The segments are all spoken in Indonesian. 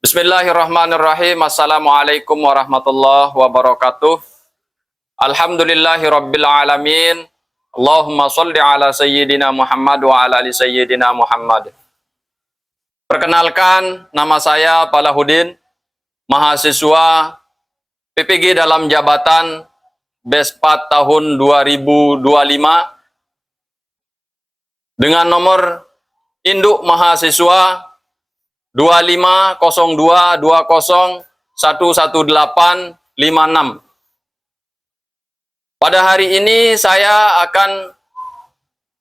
Bismillahirrahmanirrahim. Assalamualaikum warahmatullahi wabarakatuh. Alhamdulillahirabbil alamin. Allahumma sholli ala sayyidina Muhammad wa ala ali sayyidina Muhammad. Perkenalkan, nama saya Palahudin, mahasiswa PPG dalam jabatan BESPAT tahun 2025 dengan nomor induk mahasiswa 250220111856. Pada hari ini saya akan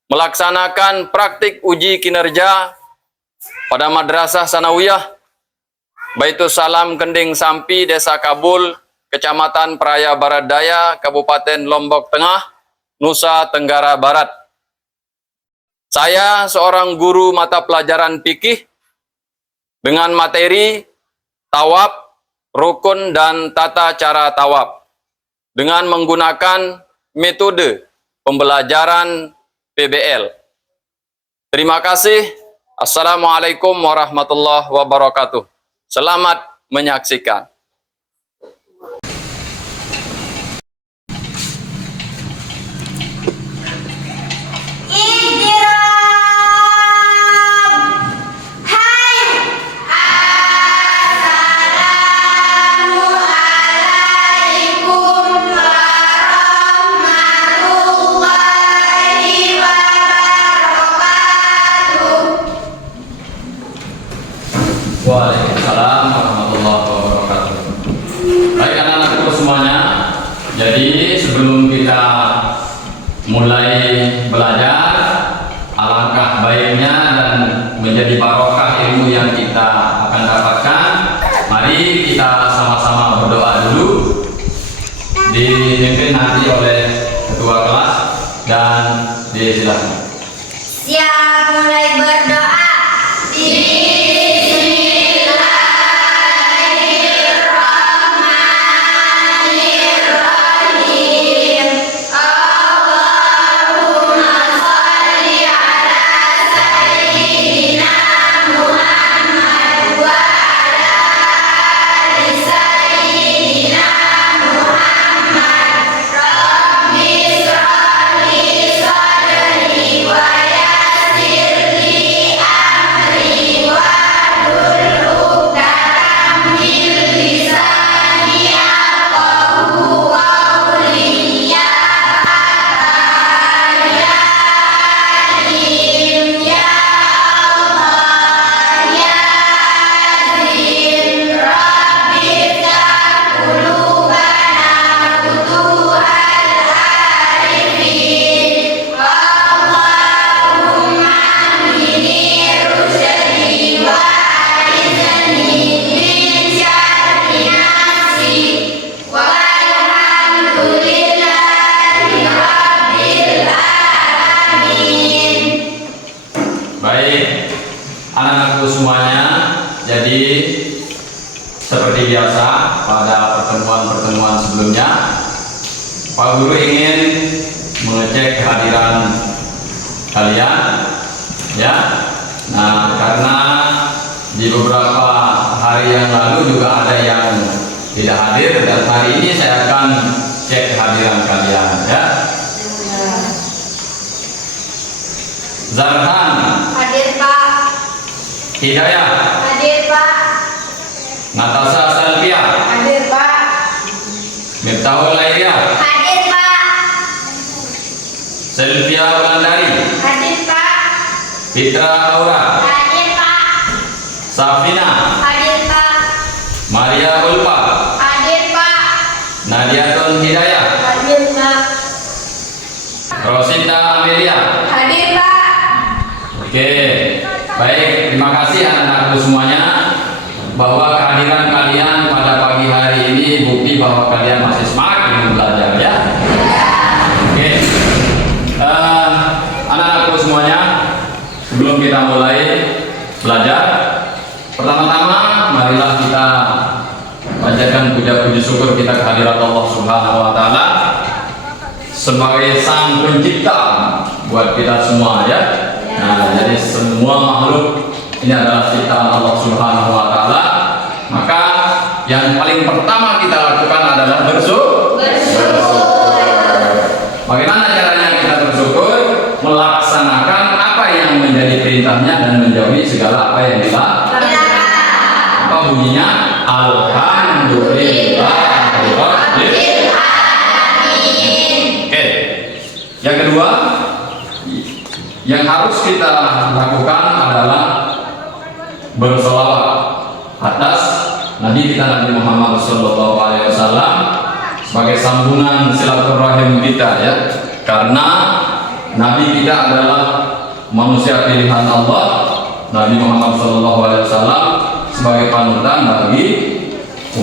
melaksanakan praktik uji kinerja pada Madrasah Sanawiyah Baitus Salam Kending Sampi, Desa Kabul, Kecamatan Praia Barat Daya, Kabupaten Lombok Tengah, Nusa Tenggara Barat. Saya seorang guru mata pelajaran fikih dengan materi tawaf, rukun, dan tata cara tawaf dengan menggunakan metode pembelajaran PBL. Terima kasih. Assalamualaikum warahmatullahi wabarakatuh. Selamat menyaksikan. Waalaikumsalam warahmatullahi wabarakatuh. Baik anak-anakku semuanya, jadi sebelum kita mulai belajar, alangkah baiknya dan menjadi barokah ilmu yang kita akan dapatkan, mari kita sama-sama berdoa dulu, dipimpin nanti oleh ketua kelas dan disilakan. Siap, mulai berdoa. Baik, anak-anakku semuanya, jadi seperti biasa pada pertemuan-pertemuan sebelumnya, Pak Guru ingin mengecek kehadiran kalian, ya. Nah, karena di beberapa hari yang lalu juga ada yang tidak hadir, dan hari ini saya akan cek kehadiran kalian, ya. Zarhan Hadir, Pak. Hidayah Hadir, Pak. Natasha Salvia Hadir, Pak. Miftahul Lairia Hadir, Pak. Sylvia Wulandari Hadir, Pak. Fitra Aura Hadir, Pak. Safina Hadir, Pak. Maria Ulfa Hadir, Pak. Nadiatun Hidayah Hadir, Pak. Rosinda Amelia. Hadir, Pak. Oke, baik, terima kasih anak-anakku semuanya bahwa kehadiran kalian pada pagi hari ini bukti bahwa kalian masih semangat ingin belajar, ya. Oke, anak-anakku semuanya, sebelum kita mulai belajar, pertama-tama marilah kita panjatkan puja-puji syukur kita kehadirat Allah Subhanahu wa Ta'ala sebagai Sang Pencipta buat kita semua, ya. Nah, jadi semua makhluk ini adalah ciptaan Allah Subhanahu wa Ta'ala yang paling pertama kita lakukan adalah bersyukur. Bagaimana caranya kita bersyukur? Melaksanakan apa yang menjadi perintahnya dan menjauhi segala apa yang dilarang. Apa bunyinya? Alhamdulillahirabbil alamin. Oke. Yang kedua, yang harus kita lakukan adalah bersolawat atas Nabi kita Nabi Muhammad SAW sebagai sambungan silaturahim kita ya, karena Nabi kita adalah manusia pilihan Allah. Nabi Muhammad SAW sebagai panutan bagi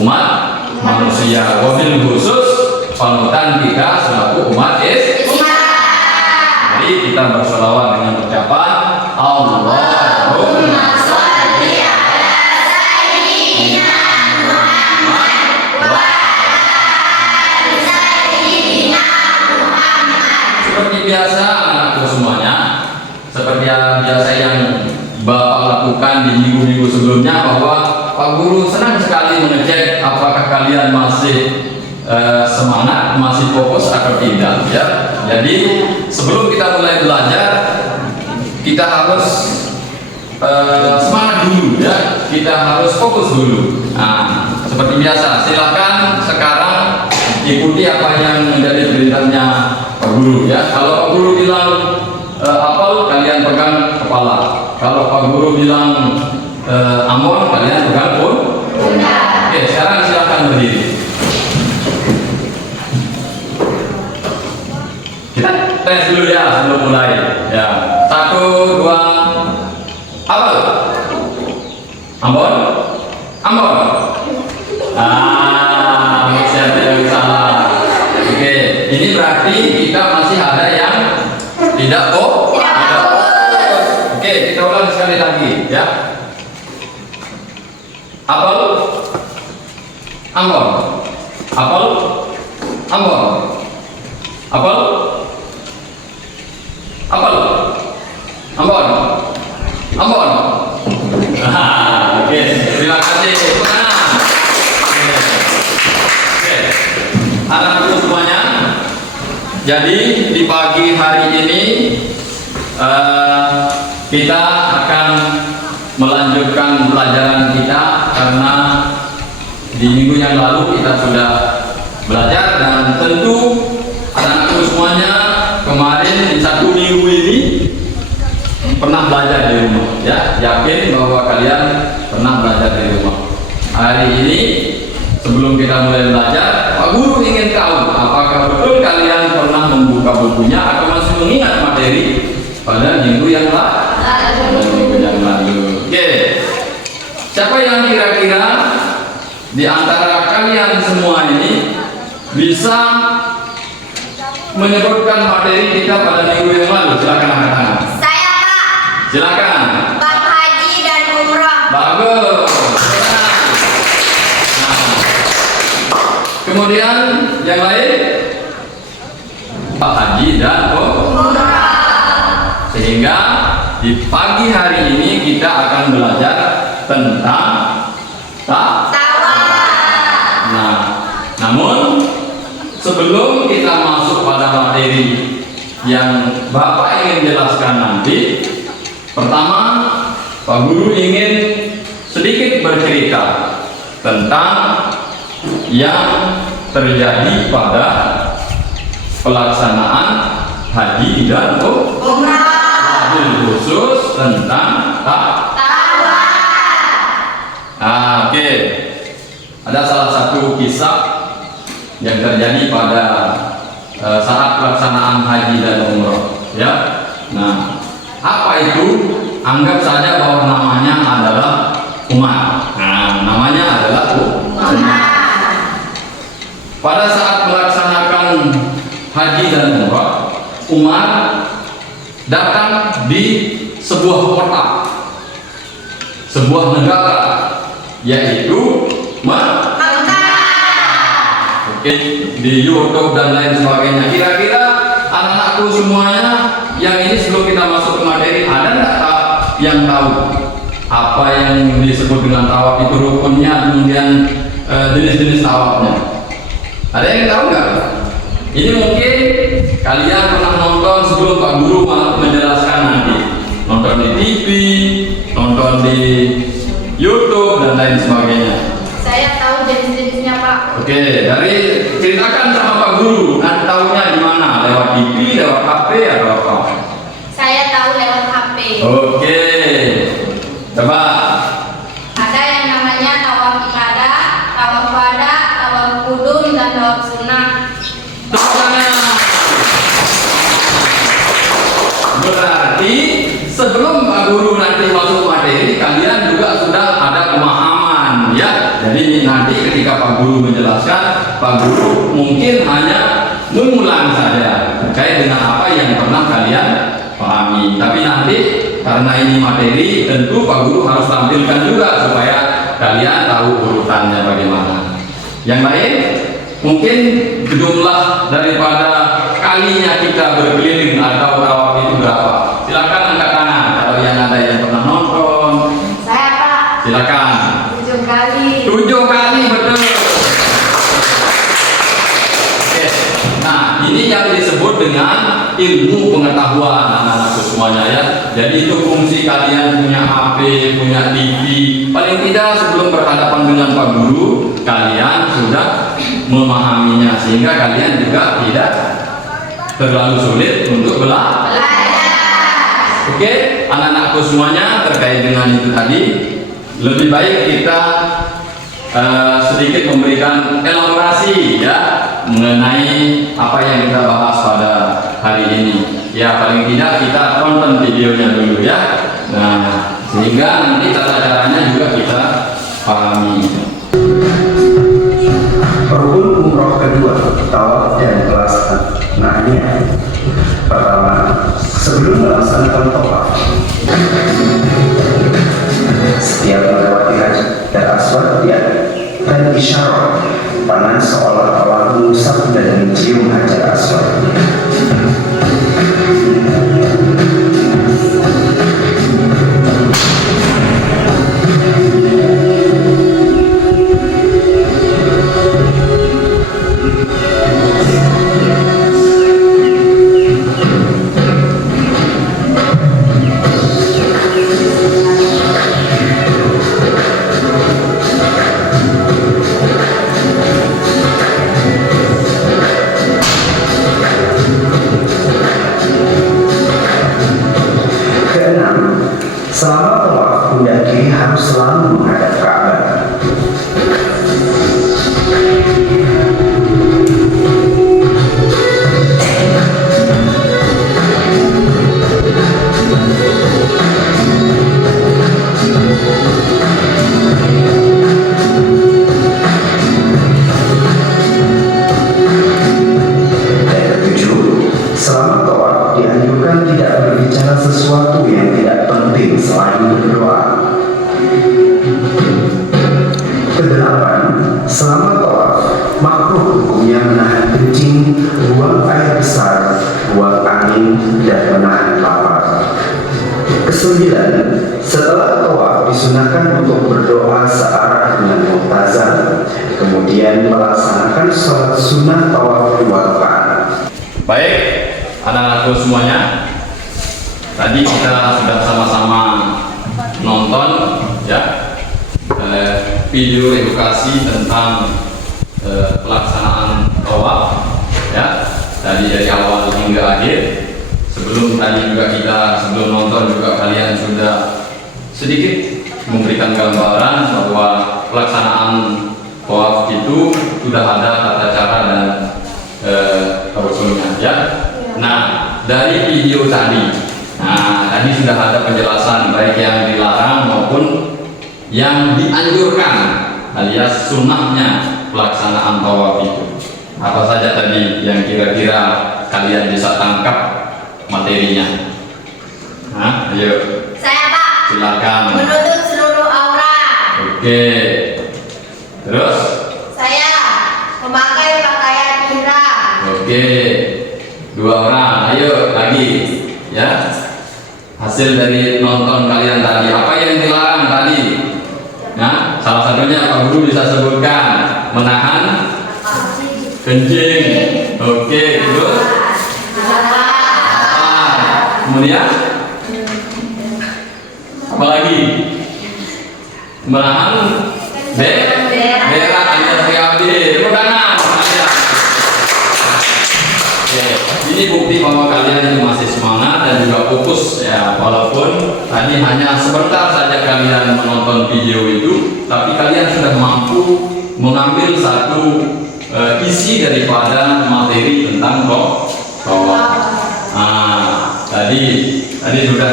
umat manusia, wabil khusus panutan kita selaku umat Islam. Jadi kita bersolawat dengan ucapan Allahumma sholli ala sayyidina Muhammad wa ala sayyidina Muhammad. Seperti biasa anakku semuanya, seperti yang biasa yang Bapak lakukan di minggu-minggu sebelumnya, bahwa Pak Guru senang sekali mengecek apakah kalian masih semangat, masih fokus atau tidak ya. Jadi sebelum kita mulai belajar, kita harus semangat dulu ya, kita harus fokus dulu. Nah, seperti biasa, silakan sekarang ikuti apa yang menjadi perintahnya Pak Guru ya. Kalau Pak Guru bilang apel, kalian pegang kepala. Kalau Pak Guru bilang amon, kalian pegang pun. Oke, sekarang silakan berdiri. Kita tes dulu ya sebelum mulai ya. 1, 2, apel, ambon, ambon. Siapa yang salah? Oke, ini berarti kita masih ada yang tidak fokus. Oke, kita ulang sekali lagi ya. Apel, ambon, apel, ambon, apel, apel, ambon, ambon. Oke, terima kasih. Oke, anak-anakku semuanya. Jadi di pagi hari ini kita akan melanjutkan pelajaran kita, karena di minggu yang lalu kita sudah belajar, dan tentu anak-anakku semuanya kemarin di 1 minggu ini pernah belajar di rumah ya. Yakin bahwa kalian pernah belajar di rumah. Hari ini sebelum kita mulai belajar, Pak Guru ingin tahu apakah betul kalian pernah membuka bukunya atau masih mengingat materi pada minggu yang lalu. Oke, siapa yang kira-kira di antara kalian semua ini bisa menyebutkan materi kita pada minggu yang lalu? Silakan angkat tangan. Saya Pak. Silakan. Bab haji dan umrah. Bagus. Nah, kemudian yang lain, Pak Haji dan umrah. Sehingga di pagi hari ini kita akan belajar tentang Tawaf. Nah, namun sebelum kita masuk pada materi yang Bapak ingin jelaskan nanti, pertama Pak Guru ingin sedikit bercerita tentang yang terjadi pada pelaksanaan haji dan umrah, khusus tentang tawaf. Oke. Ada salah satu kisah yang terjadi pada saat pelaksanaan haji dan umrah ya. Nah, apa itu? Anggap saja bahwa namanya adalah Umar. Nah, namanya adalah Umar. Pada saat melaksanakan haji dan umrah, Umar datang di sebuah kota, sebuah negara, yaitu Oke, di YouTube dan lain sebagainya. Kira-kira anak-anakku semuanya yang ini sebelum kita masuk ke materi, ada nggak yang tahu apa yang disebut dengan tawaf itu, rukunnya, kemudian jenis-jenis tawafnya. Ada yang tahu nggak? Ini mungkin kalian pernah nonton sebelum Pak Guru menjelaskan nanti. Nonton di TV, nonton di YouTube dan lain sebagainya. Saya tahu jenis-jenisnya, Pak. Oke, dari ceritakan sama Pak Guru. Nanti tahunya di mana? Lewat TV, lewat HP atau apa? Saya tahu lewat HP. Oke, coba. Ada yang namanya tawaf ibadah, tawaf wada, tawaf kudum, dan tawaf sunnah. Tepuk tangan. Berarti sebelum Pak Guru nanti masuk materi, kalian juga sudah ada pemahaman, ya. Jadi nanti ketika Pak Guru menjelaskan, Pak Guru mungkin hanya mengulang saja terkait dengan apa yang pernah kalian pahami. Tapi nanti karena ini materi, tentu Pak Guru harus tampilkan juga supaya kalian tahu urutannya bagaimana. Yang lain, mungkin jumlah daripada kalinya kita berkeliling atau tawaf itu berapa? Silakan angkat tangan kalau yang ada yang pernah nonton. Saya, Pak. Silakan. 7 kali. 7 kali, betul. Oke. Nah, ini yang disebut dengan ilmu pengetahuan anak-anakku semuanya, ya. Jadi itu fungsi kalian punya HP, punya TV. Paling tidak sebelum berhadapan dengan Pak Guru, kalian sudah memahaminya sehingga kalian juga tidak terlalu sulit untuk belajar. Oke, anak-anakku semuanya, terkait dengan itu tadi, lebih baik kita sedikit memberikan elaborasi, ya, mengenai apa yang kita bahas pada hari ini. Ya, paling tidak kita tonton videonya dulu, ya. Nah, sehingga nanti tata caranya juga kita pahami. Rukun umroh kedua, tawaf dan pelaksanaannya. Pertama, sebelum melaksanakan tawaf, setiap melewati Hajar Aswad dan isyarat tangan seolah-olah mengusap dan mencium Hajar Aswad. Selama tawaf, pundak kiri harus selalu menghadap Ka'bah. Dan ketujuh, selama tawaf dianjurkan tidak berbicara sesuatu yang tidak penting selain berdoa. Kedelapan, selama tawaf makruh hukumnya menahan kencing, buang air besar, buang angin, dan menahan lapar. Kesembilan, setelah tawaf disunahkan untuk berdoa searah dengan mu'tazam, kemudian melaksanakan sholat sunnah tawaf 2 rakaat. Baik, anak-anakku semuanya, tadi kita sudah sama-sama nonton, ya, video edukasi tentang pelaksanaan tawaf, ya, tadi dari awal hingga akhir. Sebelum tadi juga sebelum nonton juga kalian sudah sedikit memberikan gambaran bahwa pelaksanaan tawaf itu sudah ada tata cara dan rukunnya, ya. Nah, dari video tadi, tadi sudah ada penjelasan baik yang dilarang maupun yang dianjurkan, alias sunnahnya pelaksanaan tawaf itu. Apa saja tadi yang kira-kira kalian bisa tangkap materinya? Ayo. Saya, Pak. Silakan. Menutup seluruh aurat. Oke. Terus? Saya memakai pakaian ihram. Oke. 2 orang. Ayo lagi, ya. Hasil dari nonton kalian tadi, apa yang dilarang tadi? Nah, salah satunya Pak Guru bisa sebutkan menahan kencing. Oke, terus kemudian apa lagi? Menahan berak alias BAB. Tepuk tangan. Oke, ini bukti bahwa kalian itu masih semangat dan juga fokus ya, walaupun tadi hanya sebentar saja kalian menonton video itu, tapi kalian sudah mampu mengambil satu isi daripada materi tentang tawaf. Tadi sudah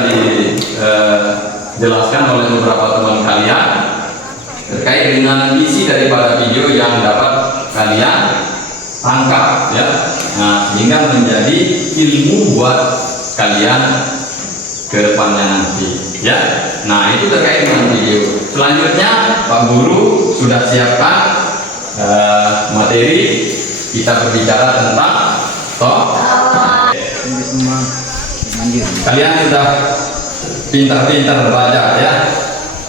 dijelaskan oleh beberapa teman kalian terkait dengan isi daripada video yang dapat kalian tangkap ya. Sehingga menjadi ilmu buat kalian ke depannya nanti ya. Nah, itu terkait dengan video. Selanjutnya Pak Guru sudah siapkan materi, kita berbicara tentang kalian sudah pintar-pintar baca ya,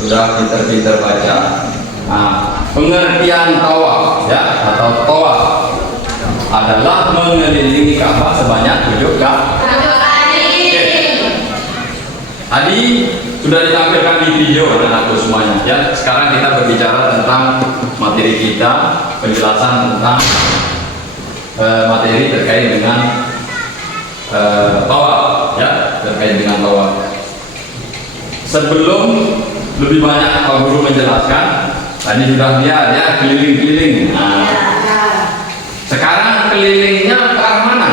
sudah pintar-pintar baca. Pengertian tawaf ya atau tawaf adalah mengelilingi Ka'bah sebanyak 7 kali. Tadi sudah ditampilkan di video anakku semuanya ya. Sekarang kita berbicara tentang materi kita, penjelasan tentang materi terkait dengan tawaf ya, terkait dengan tawaf. Sebelum lebih banyak Pak Guru menjelaskan, tadi sudah lihat ya keliling-keliling. Sekarang kelilingnya ke arah mana?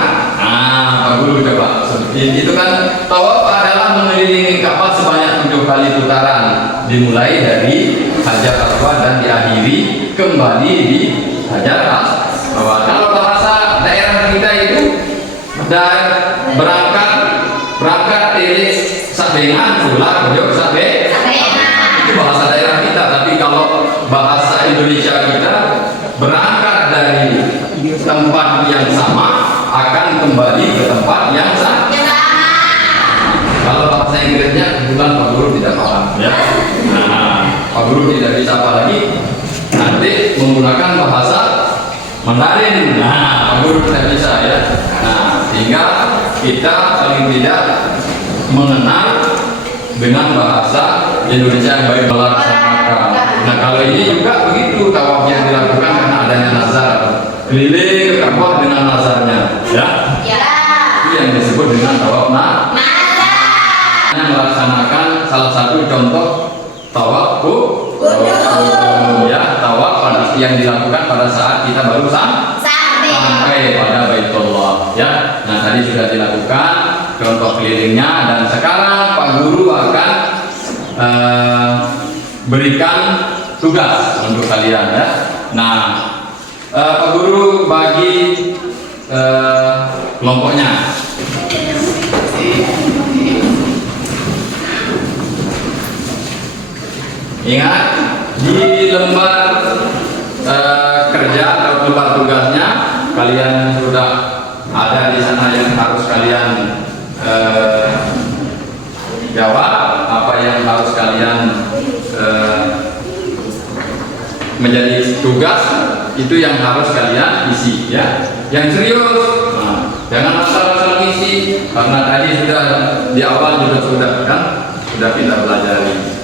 Pak Guru coba. Itu kan tawaf adalah mengelilingi Ka'bah sebanyak 7 kali putaran, dimulai dari Hajar Aswad dan diakhiri kembali di Hajar Aswad. Kalau bahasa daerah kita itu berangkat dari sabengan pulang jauh sabe. Itu bahasa daerah kita. Tapi kalau bahasa Indonesia kita berangkat dari tempat yang sama akan kembali ke tempat yang sama. Kalau bahasa Inggrisnya kebetulan Pak Guru tidak paham ya. Pak Guru tidak bisa apa lagi nanti menggunakan bahasa Mandarin. Pak Guru tidak bisa ya. Sehingga kita paling tidak mengenal dengan bahasa Indonesia yang baik melaksanakan. Nah, kalau ini juga begitu, tawaf yang dilakukan karena adanya nazar, keliling ke Ka'bah dengan nazarnya ya. Itu yang disebut dengan tawaf melaksanakan salah satu contoh tawaf ya, tawaf yang dilakukan pada saat kita baru sampai pada Baitullah ya. Nah, tadi sudah dilakukan contoh kelilingnya, dan sekarang Pak Guru akan berikan tugas untuk kalian ya. Nah, Pak Guru bagi kelompoknya. Ingat, di lembar kerja atau lembar tugasnya kalian sudah ada di sana yang harus kalian jawab, apa yang harus kalian menjadi tugas itu yang harus kalian isi ya. Yang serius, jangan asal-asal isi, karena tadi sudah di awal sudah kita pelajari.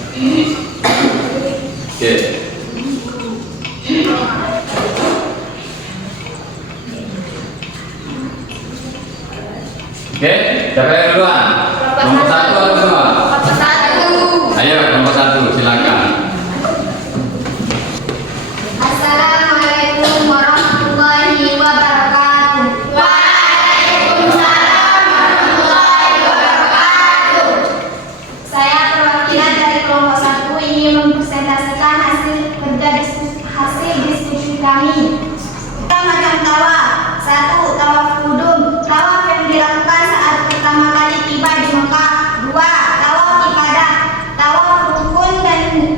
Oke. Oke, siapa yang duluan? Nomor 1 atau 2? Ayo, nomor 1, silakan. Assalamualaikum warahmatullahi wabarakatuh. Waalaikumsalam warahmatullahi wabarakatuh. Saya perwakilan dari kelompok 1 ingin mempresentasikan hasil diskusi kami. Macam tawaf. 1. Tawaf kudum. Tawaf yang dilakukan saat pertama kali tiba di Mekah. 2. Tawaf ibadah. Tawaf rukun dan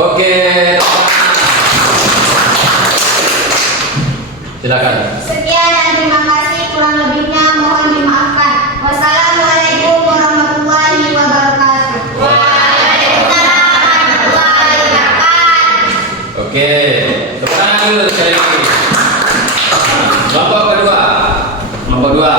Oke. Silakan. Sekian dan terima kasih, kurang lebihnya mohon dimaafkan. Wassalamualaikum warahmatullahi wabarakatuh. Waalaikumsalam warahmatullahi wabarakatuh. Oke. Tepuk tangan dulu sekali lagi. Kelompok kedua. Kelompok dua.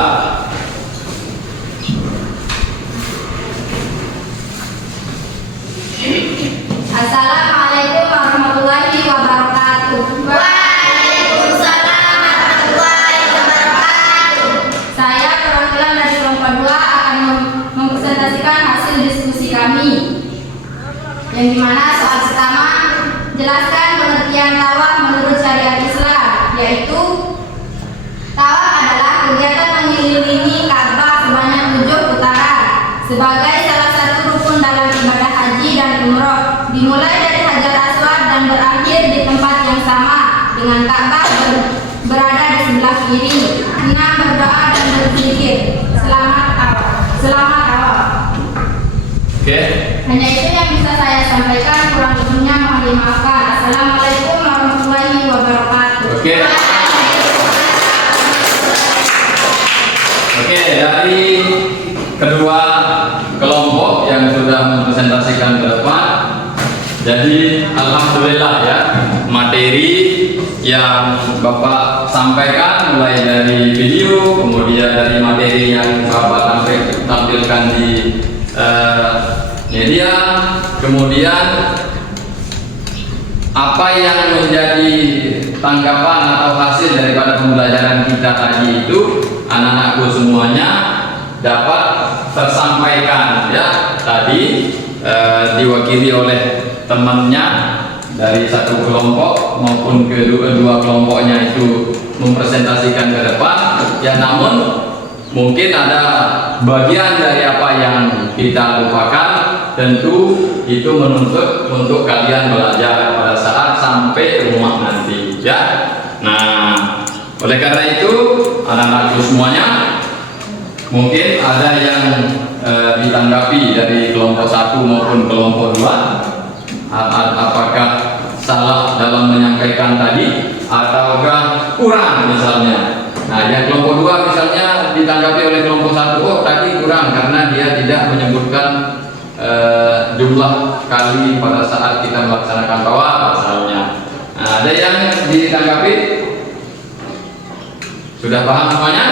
Assalamualaikum warahmatullahi wabarakatuh. Waalaikumsalam warahmatullahi wabarakatuh. Saya perwakilan dari kelompok 2 akan mempresentasikan hasil diskusi kami. Yang dimana soal pertama, jelaskan pengertian tawaf menurut syariat Islam, yaitu tawaf adalah kegiatan mengelilingi Ka'bah sebanyak 7 putaran sebagai salah satu rukun dalam ibadah haji dan umroh, dimulai dari Hajar Aswad dan berakhir di tempat yang sama dengan Ka'bah berada di sebelah kiri. 6. Berdoa dan berzikir. Selamat tawaf. Selamat tawaf. Oke. Hanya itu yang bisa saya sampaikan, kurang lebihnya mohon dimaafkan. Assalamualaikum warahmatullahi wabarakatuh. Oke. Oke, dari kedua kelompok yang sudah mempresentasikan ke depan, jadi alhamdulillah ya, materi yang Bapak sampaikan mulai dari video, kemudian dari materi yang Bapak tampilkan di media, kemudian apa yang menjadi tanggapan atau hasil daripada pembelajaran kita tadi itu, anak-anakku semuanya dapat tersampaikan ya. Tadi diwakili oleh temannya dari satu kelompok maupun kedua kelompoknya itu mempresentasikan ke depan ya, namun mungkin ada bagian dari apa yang kita lupakan, tentu itu menuntut untuk kalian belajar pada saat sampai ke rumah nanti ya. Nah, oleh karena itu anak-anakku semuanya, mungkin ada yang ditanggapi dari kelompok 1 maupun kelompok 2, apakah salah dalam menyampaikan tadi ataukah kurang misalnya. Nah, yang kelompok 2 misalnya ditanggapi oleh kelompok 1, oh tadi kurang karena dia tidak menyebutkan jumlah kali pada saat kita melaksanakan tawaf misalnya. Nah, ada yang ditanggapi? Sudah paham semuanya?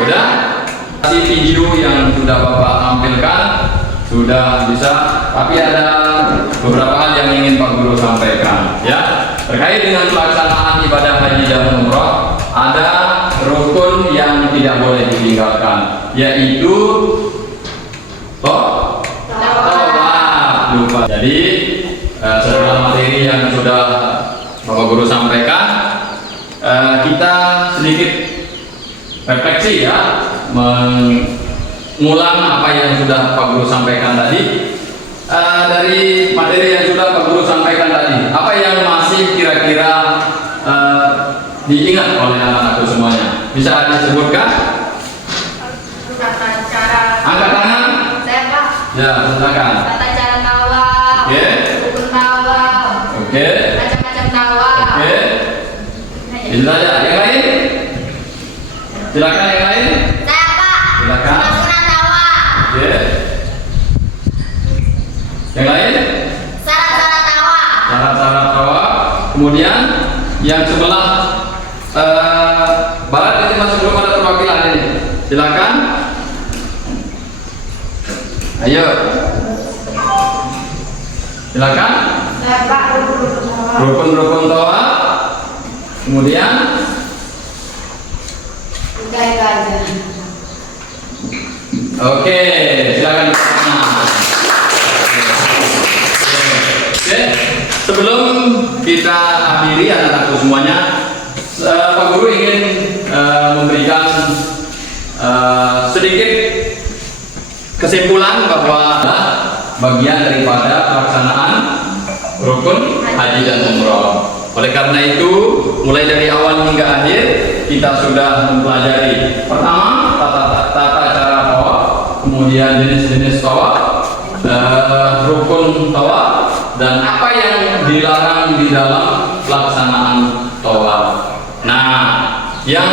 Sudah? Di video yang sudah Bapak tampilkan sudah bisa, tapi ada beberapa hal yang ingin Pak Guru sampaikan ya. Terkait dengan pelaksanaan ibadah haji dan umroh, ada rukun yang tidak boleh ditinggalkan, yaitu tawaf. Lupa. Jadi setelah materi yang sudah Bapak Guru sampaikan, kita sedikit refleksi ya, mengulang apa yang sudah Pak Guru sampaikan tadi. Dari materi yang sudah Pak Guru sampaikan tadi, apa yang masih kira-kira diingat oleh anak-anakku semuanya? Bisa disebutkan? Tata cara. Angkat tangan. Saya Pak. Ya, silakan. Tata cara tawaf. Oke. Rukun tawaf. Oke. Macam-macam tawaf. Oke. Itu saja. Yang lain? Silakan yang lain. Saya Pak. Silakan. Sunat tawaf. Oke. Yang lain? Syarat-syarat tawaf. Syarat-syarat tawaf. Kemudian yang sebelah barat itu masih belum ada perwakilan ini. Silakan. Ayo. Silakan. Saya Pak. Rukun tawaf. Rukun-rukun tawaf. Kemudian Udah itu aja. oke, silakan. Oke, sebelum kita akhiri anak-anakku semuanya, Pak Guru ingin memberikan sedikit kesimpulan bahwa bagian daripada pelaksanaan rukun haji dan umroh. Oleh karena itu, mulai dari awal hingga akhir kita sudah mempelajari pertama tata cara tawaf, kemudian jenis-jenis tawaf, rukun tawaf, dan apa yang dilarang di dalam pelaksanaan tawaf. Nah, yang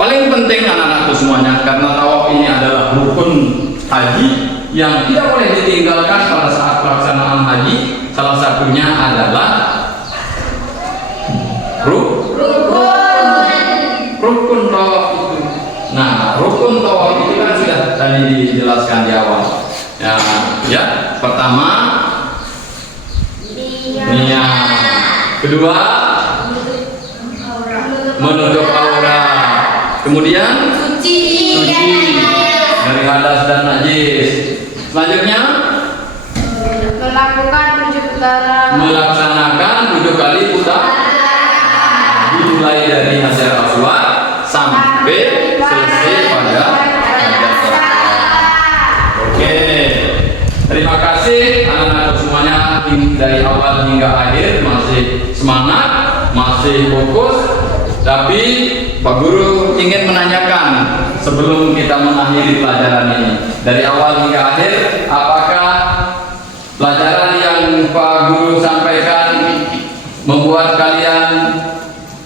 paling penting anak-anakku semuanya, karena tawaf ini adalah rukun haji yang tidak boleh ditinggalkan pada saat pelaksanaan haji. Salah satunya adalah rukun tawaf itu. Nah, rukun tawaf itu kan sudah tadi dijelaskan di awal. Ya, pertama niat, kedua menutup aurat, kemudian suci dari hadas dan najis. Selanjutnya melaksanakan 7 kali putaran, dimulai dari Hajar Aswad sampai selesai pada Hajar Aswad. Oke, terima kasih anak-anak semuanya, dari awal hingga akhir masih semangat, masih fokus. Tapi Pak Guru ingin menanyakan sebelum kita mengakhiri pelajaran ini, dari awal hingga akhir, apakah pelajaran yang Pak Guru sampaikan membuat kalian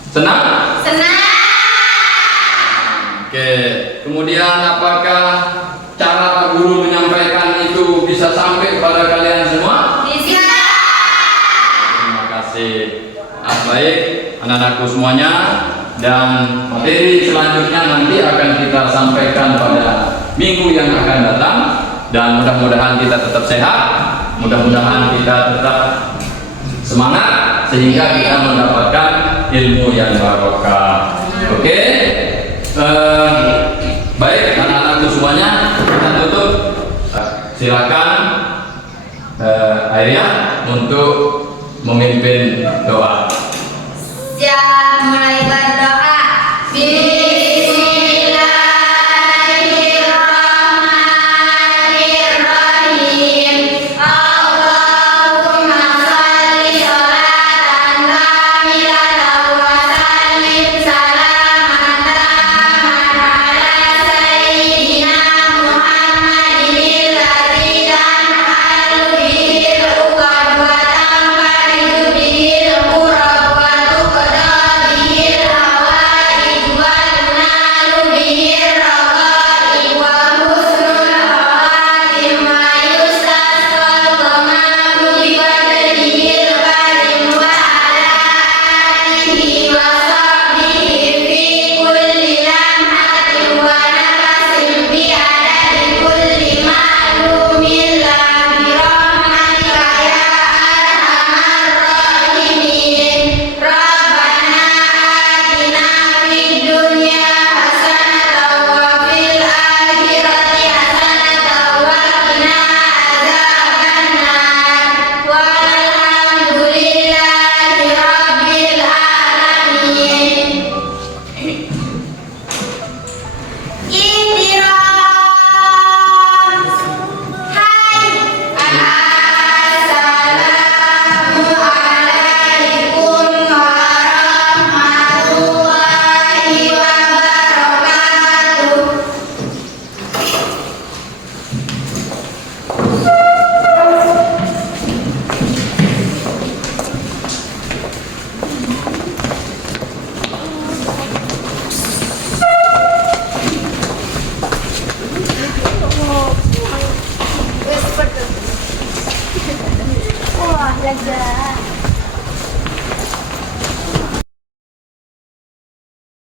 senang? Senang. Oke, kemudian apakah cara Pak Guru menyampaikan itu bisa sampai kepada kalian semua? Bisa. Terima kasih. Baik, anak-anakku semuanya, dan materi selanjutnya nanti akan kita sampaikan pada minggu yang akan datang, dan mudah-mudahan kita tetap sehat, mudah-mudahan kita tetap semangat sehingga kita mendapatkan ilmu yang barokah. Oke, baik anak-anakku semuanya, kita tutup. Silakan Airia untuk memimpin doa. Siap, mulai berdoa. Bismillahirrahmanirrahim. Allahumma shalli sholatan kamilatan wa sallim salaman taman ala sayyidina Muhammadin alladzi tanhalu bihil uqad wa tanfaridu bihil qurab wa tuqda bihil hawaij wa tunalu bihil raqaib wa husnul khawatim wa yustasqal ghamamu bi qadrihil karim wa ala alihi wa sahbihi fi kulli lamhatin wa nafasin bi adadi kulli ma'lumin la bi rahmatika ya arhamar rahimin. Rabbana atina fid dunya hasanatan wa fil akhirati hasanatan wa qina adzabannar. Walhamdulillahi rabbil alamin. Ihtiram. Hai. Assalamualaikum warahmatullahi wabarakatuh. Wah, lega.